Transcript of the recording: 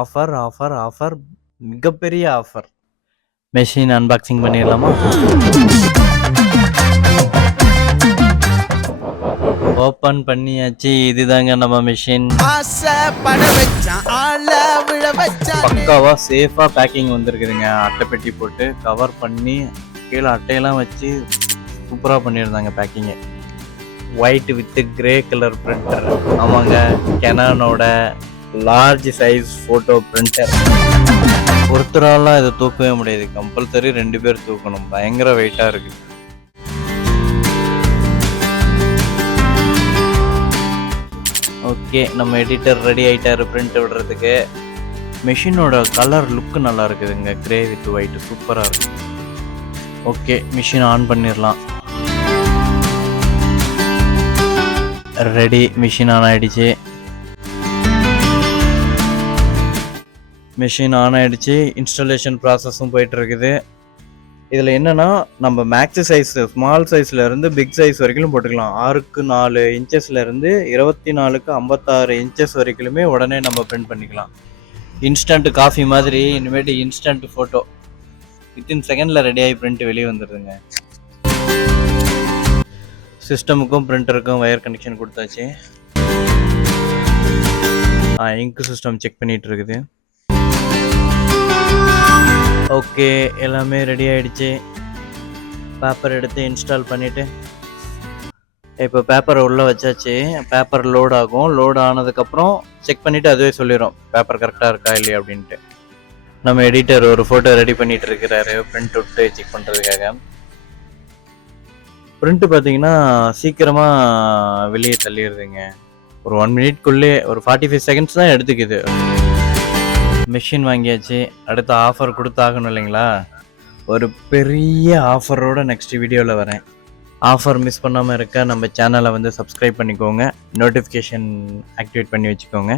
Offer offer offer மிகப்பெரிய offer. Machine unboxing பண்ணிடலாமா? Open பண்ணியாச்சு. இதுதாங்க நம்ம மெஷின். பக்காவா சேஃபா பேக்கிங் வந்திருக்குதுங்க. அட்டை பெட்டி போட்டு கவர் பண்ணி கீழே அட்டையெல்லாம் வச்சு சூப்பராக பண்ணியிருந்தாங்க packing. White with grey colour printer. ஆமாங்க, கெனானோட லார்ஜ் சைஸ் ஃபோட்டோ பிரிண்டர். ஒருத்தராலாம் இதை தூக்கவே முடியாது, கம்பல்சரி 2 பேர் தூக்கணும். பயங்கர வெயிட்டாக இருக்குது. ஓகே, நம்ம எடிட்டர் ரெடி ஆகிட்டாரு பிரிண்ட் விடுறதுக்கு. மெஷினோட கலர் லுக்கு நல்லா இருக்குதுங்க, கிரே வித் ஒயிட் சூப்பராக இருக்குது. ஓகே, மிஷின் ஆன் பண்ணிடலாம். ரெடி, மிஷின் ஆன் ஆகிடுச்சு. மிஷின் ஆன் ஆகிடுச்சு. இன்ஸ்டாலேஷன் ப்ராசஸும் போயிட்டுருக்குது. இதில் என்னென்னா, நம்ம மேக்ஸ் சைஸ் ஸ்மால் சைஸ்லேருந்து பிக் சைஸ் வரைக்கும் போட்டுக்கலாம். 6க்கு 4 இன்ச்சஸ்லேருந்து 24க்கு 56 இன்ச்சஸ் வரைக்குமே உடனே நம்ம பிரிண்ட் பண்ணிக்கலாம். இன்ஸ்டன்ட் காஃபி மாதிரி இனிமேட்டு இன்ஸ்டன்ட் ஃபோட்டோ வித்தின் செகண்டில் ரெடியாகி பிரிண்ட் வெளியே வந்துடுதுங்க. சிஸ்டமுக்கும் பிரிண்டருக்கும் வயர் கனெக்ஷன் கொடுத்தாச்சு. இங்க் சிஸ்டம் செக் பண்ணிகிட்டு இருக்குது. ஓகே, எல்லாமே ரெடி ஆகிடுச்சு. பேப்பர் எடுத்து இன்ஸ்டால் பண்ணிவிட்டு இப்போ பேப்பரை உள்ளே வச்சாச்சு. பேப்பர் லோட் ஆகும். லோட் ஆனதுக்கப்புறம் செக் பண்ணிவிட்டு அதுவே சொல்லிடும் பேப்பர் கரெக்டாக இருக்கா இல்லையா அப்படின்ட்டு. நம்ம எடிட்டர் ஒரு ஃபோட்டோ ரெடி பண்ணிகிட்டு இருக்கிறாரு பிரிண்ட் விட்டு செக் பண்ணுறதுக்காக. பிரிண்ட்டு பார்த்தீங்கன்னா சீக்கிரமாக வெளியே தள்ளிடுதுங்க. ஒரு 1 மினிட்குள்ளே, ஒரு 45 செகண்ட்ஸ் தான் எடுத்துக்குது. மிஷின் வாங்கியாச்சு. அடுத்த ஆஃபர் கொடுத்தாகணும் இல்லைங்களா? ஒரு பெரிய ஆஃபரோடு நெக்ஸ்ட் வீடியோவில் வரேன். ஆஃபர் மிஸ் பண்ணாமல் இருக்க நம்ம சேனலை வந்து சப்ஸ்கிரைப் பண்ணிக்கோங்க, நோட்டிஃபிகேஷன் ஆக்டிவேட் பண்ணி வச்சுக்கோங்க.